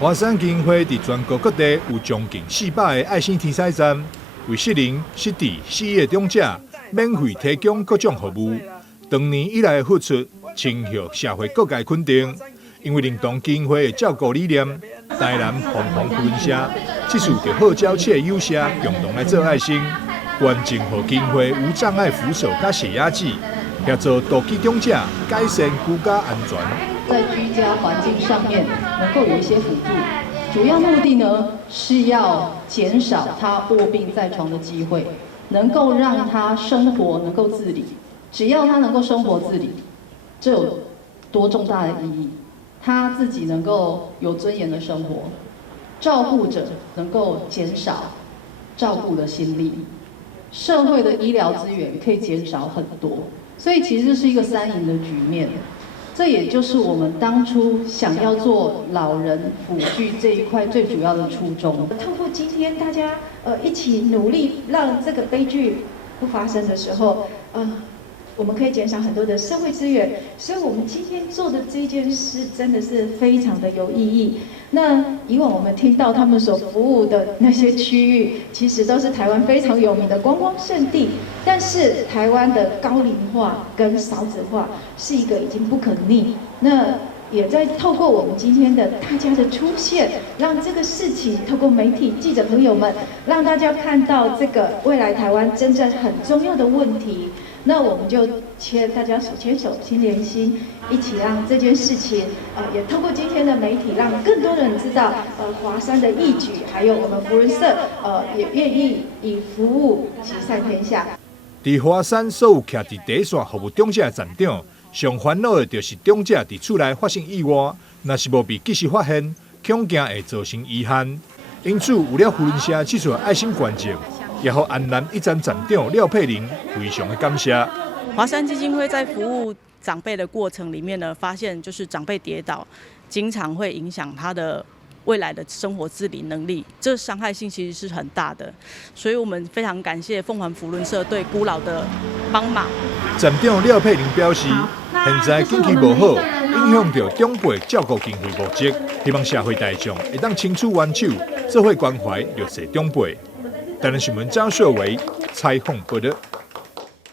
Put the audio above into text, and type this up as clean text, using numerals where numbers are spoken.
华山基金会伫全国各地有将近400个爱心填塞站，为失能、失智、失业长者免费提供各种服务。长年以来的付出，深受社会各界肯定。因为认同基金会的照顾理念，台南凤凰扶轮社这次就号召企业友社共同来做爱心，捐赠予基金会无障碍扶手加血压计，协助独居长者改善居家安全。在居家环境上面能够有一些辅助，主要目的呢是要减少他卧病在床的机会，能够让他生活能够自理。只要他能够生活自理，这有多重大的意义？他自己能够有尊严的生活，照顾者能够减少照顾的心力，社会的医疗资源可以减少很多，所以其实是一个3赢的局面。这也就是我们当初想要做老人辅具这一块最主要的初衷。透过今天大家一起努力，让这个悲剧不发生的时候，我们可以减少很多的社会资源，所以我们今天做的这件事真的是非常的有意义。那以往我们听到他们所服务的那些区域，其实都是台湾非常有名的观光胜地，但是台湾的高龄化跟少子化是一个已经不可逆。那也在透过我们今天的大家的出现，让这个事情透过媒体记者朋友们，让大家看到这个未来台湾真正很重要的问题。那我们就大家手牵手、心连心，一起让这件事情，也透过今天的媒体，让更多人知道，华山的义举，还有我们扶轮社，也愿意以服务集散天下。伫华山所有徛伫第一线服务长者的站长，上烦恼的就是长者伫厝内发生意外，若是无被及时发现，恐惊会造成遗憾。因此，有了扶轮社这次爱心捐赠。也和安南一站站长廖佩玲非常的感谢。华山基金会在服务长辈的过程里面呢，发现就是长辈跌倒，经常会影响他的未来的生活自理能力，这伤害性其实是很大的。所以我们非常感谢凤凰扶轮社对孤老的帮忙。站长廖佩玲表示，现在经济不好，影响到长辈照顾经费无足，希望社会大众会当伸出援手，做伙关怀弱势长辈。台南新闻张硕维采访报道。